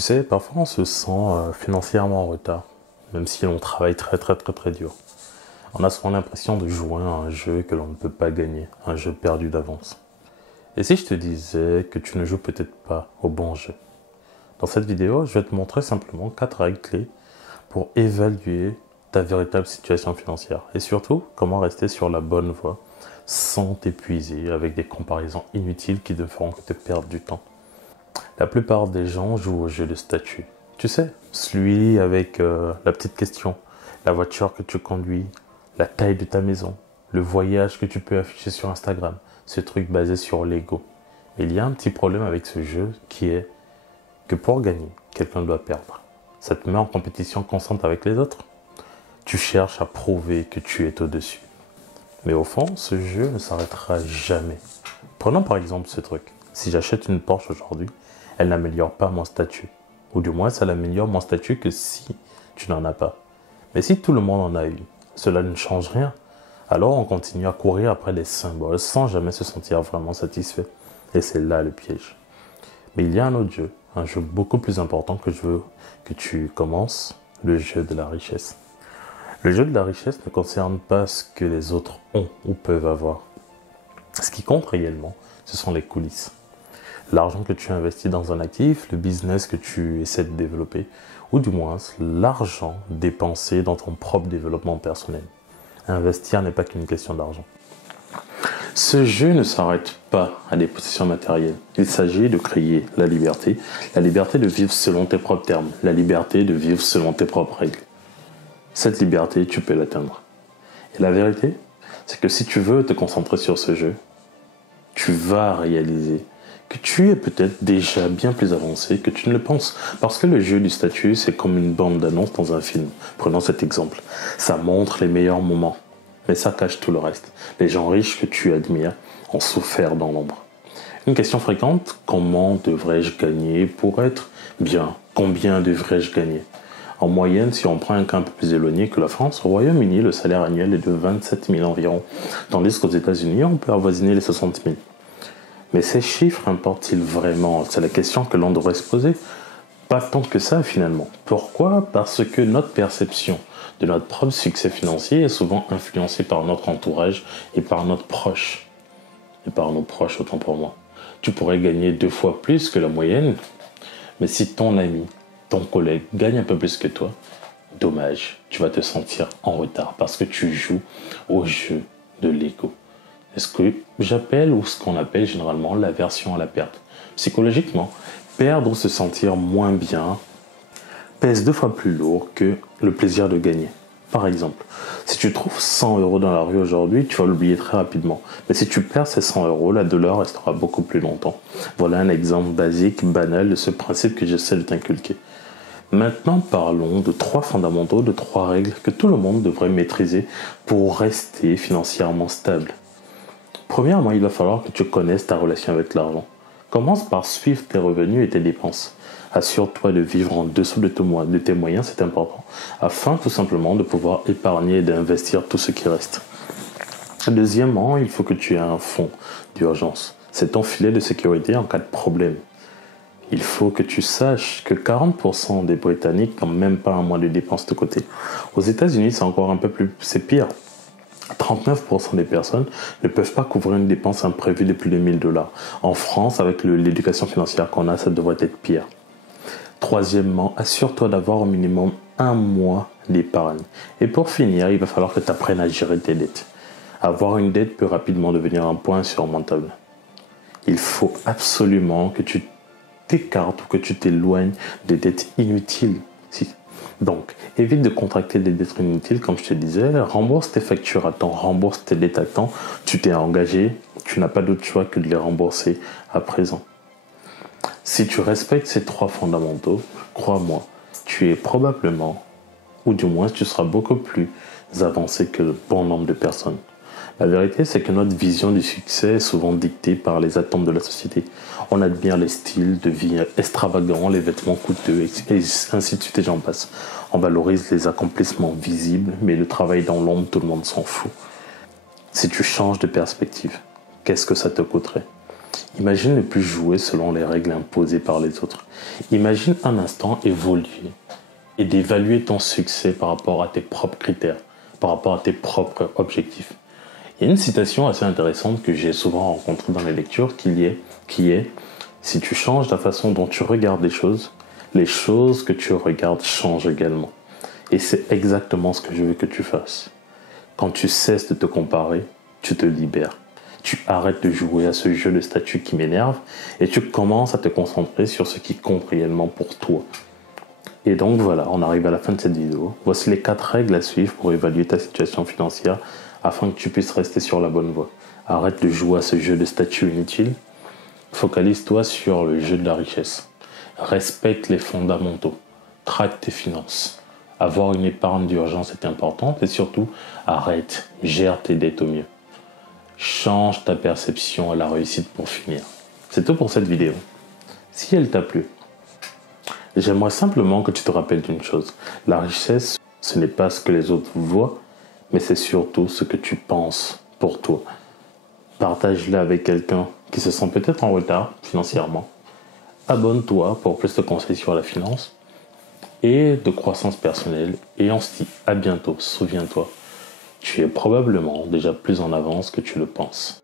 Tu sais, parfois on se sent financièrement en retard, même si on travaille très dur. On a souvent l'impression de jouer à un jeu que l'on ne peut pas gagner, un jeu perdu d'avance. Et si je te disais que tu ne joues peut-être pas au bon jeu? Dans cette vidéo, je vais te montrer simplement 4 règles clés pour évaluer ta véritable situation financière et surtout comment rester sur la bonne voie sans t'épuiser avec des comparaisons inutiles qui ne feront que te perdre du temps. La plupart des gens jouent au jeu de statut. Tu sais, celui avec la petite question, la voiture que tu conduis, la taille de ta maison, le voyage que tu peux afficher sur Instagram, ce truc basé sur l'ego. Mais il y a un petit problème avec ce jeu qui est que pour gagner, quelqu'un doit perdre. Ça te met en compétition constante avec les autres. Tu cherches à prouver que tu es au-dessus. Mais au fond, ce jeu ne s'arrêtera jamais. Prenons par exemple ce truc. Si j'achète une Porsche aujourd'hui, elle n'améliore pas mon statut. Ou du moins, ça n'améliore mon statut que si tu n'en as pas. Mais si tout le monde en a eu, cela ne change rien. Alors on continue à courir après les symboles sans jamais se sentir vraiment satisfait. Et c'est là le piège. Mais il y a un autre jeu, un jeu beaucoup plus important que je veux que tu commences, le jeu de la richesse. Le jeu de la richesse ne concerne pas ce que les autres ont ou peuvent avoir. Ce qui compte réellement, ce sont les coulisses. L'argent que tu investis dans un actif, le business que tu essaies de développer, ou du moins l'argent dépensé dans ton propre développement personnel. Investir n'est pas qu'une question d'argent. Ce jeu ne s'arrête pas à des possessions matérielles. Il s'agit de créer la liberté de vivre selon tes propres termes, la liberté de vivre selon tes propres règles. Cette liberté, tu peux l'atteindre. Et la vérité, c'est que si tu veux te concentrer sur ce jeu, tu vas réaliser que tu es peut-être déjà bien plus avancé que tu ne le penses. Parce que le jeu du statut, c'est comme une bande d'annonce dans un film. Prenons cet exemple. Ça montre les meilleurs moments, mais ça cache tout le reste. Les gens riches que tu admires ont souffert dans l'ombre. Une question fréquente, comment devrais-je gagner pour être bien? Combien devrais-je gagner? En moyenne, si on prend un cas un peu plus éloigné que la France, au Royaume-Uni, le salaire annuel est de 27 000 environ, tandis qu'aux États-Unis, on peut avoisiner les 60 000. Mais ces chiffres importent-ils vraiment? C'est la question que l'on devrait se poser. Pas tant que ça finalement. Pourquoi? Parce que notre perception de notre propre succès financier est souvent influencée par notre entourage et par notre proche. Et par nos proches, autant pour moi. Tu pourrais gagner 2 fois plus que la moyenne, mais si ton ami, ton collègue gagne un peu plus que toi, dommage, tu vas te sentir en retard parce que tu joues au jeu de l'ego. C'est ce que j'appelle ou ce qu'on appelle généralement l'aversion à la perte. Psychologiquement, perdre ou se sentir moins bien pèse 2 fois plus lourd que le plaisir de gagner. Par exemple, si tu trouves 100 € dans la rue aujourd'hui, tu vas l'oublier très rapidement. Mais si tu perds ces 100 €, la douleur restera beaucoup plus longtemps. Voilà un exemple basique, banal de ce principe que j'essaie de t'inculquer. Maintenant, parlons de 3 fondamentaux, de 3 règles que tout le monde devrait maîtriser pour rester financièrement stable. Premièrement, il va falloir que tu connaisses ta relation avec l'argent. Commence par suivre tes revenus et tes dépenses. Assure-toi de vivre en dessous de tes moyens, c'est important, afin tout simplement de pouvoir épargner et d'investir tout ce qui reste. Deuxièmement, il faut que tu aies un fonds d'urgence. C'est ton filet de sécurité en cas de problème. Il faut que tu saches que 40% des Britanniques n'ont même pas un mois de dépenses de côté. Aux États-Unis, c'est encore un peu plus, c'est pire. 39% des personnes ne peuvent pas couvrir une dépense imprévue de plus de 1 000 $. En France, avec l'éducation financière qu'on a, ça devrait être pire. Troisièmement, assure-toi d'avoir au minimum 1 mois d'épargne. Et pour finir, il va falloir que tu apprennes à gérer tes dettes. Avoir une dette peut rapidement devenir un point insurmontable. Il faut absolument que tu t'écartes ou que tu t'éloignes des dettes inutiles. Donc, évite de contracter des dettes inutiles, comme je te disais, rembourse tes factures à temps, rembourse tes dettes à temps, tu t'es engagé, tu n'as pas d'autre choix que de les rembourser à présent. Si tu respectes ces 3 fondamentaux, crois-moi, tu es probablement, ou du moins tu seras beaucoup plus avancé que le bon nombre de personnes. La vérité, c'est que notre vision du succès est souvent dictée par les attentes de la société. On admire les styles de vie extravagants, les vêtements coûteux, et ainsi de suite, et j'en passe. On valorise les accomplissements visibles, mais le travail dans l'ombre, tout le monde s'en fout. Si tu changes de perspective, qu'est-ce que ça te coûterait? Imagine ne plus jouer selon les règles imposées par les autres. Imagine un instant évoluer et d'évaluer ton succès par rapport à tes propres critères, par rapport à tes propres objectifs. Il y a une citation assez intéressante que j'ai souvent rencontrée dans les lectures qui est « Si tu changes la façon dont tu regardes les choses que tu regardes changent également. » Et c'est exactement ce que je veux que tu fasses. Quand tu cesses de te comparer, tu te libères. Tu arrêtes de jouer à ce jeu de statut qui m'énerve et tu commences à te concentrer sur ce qui compte réellement pour toi. Et donc voilà, on arrive à la fin de cette vidéo. Voici les 4 règles à suivre pour évaluer ta situation financière afin que tu puisses rester sur la bonne voie. Arrête de jouer à ce jeu de statut inutile. Focalise-toi sur le jeu de la richesse. Respecte les fondamentaux. Traque tes finances. Avoir une épargne d'urgence est importante et surtout, gère tes dettes au mieux. Change ta perception à la réussite pour finir. C'est tout pour cette vidéo. Si elle t'a plu, j'aimerais simplement que tu te rappelles d'une chose. La richesse, ce n'est pas ce que les autres voient, mais c'est surtout ce que tu penses pour toi. Partage-la avec quelqu'un qui se sent peut-être en retard financièrement. Abonne-toi pour plus de conseils sur la finance et de croissance personnelle. Et on se dit à bientôt. Souviens-toi, tu es probablement déjà plus en avance que tu le penses.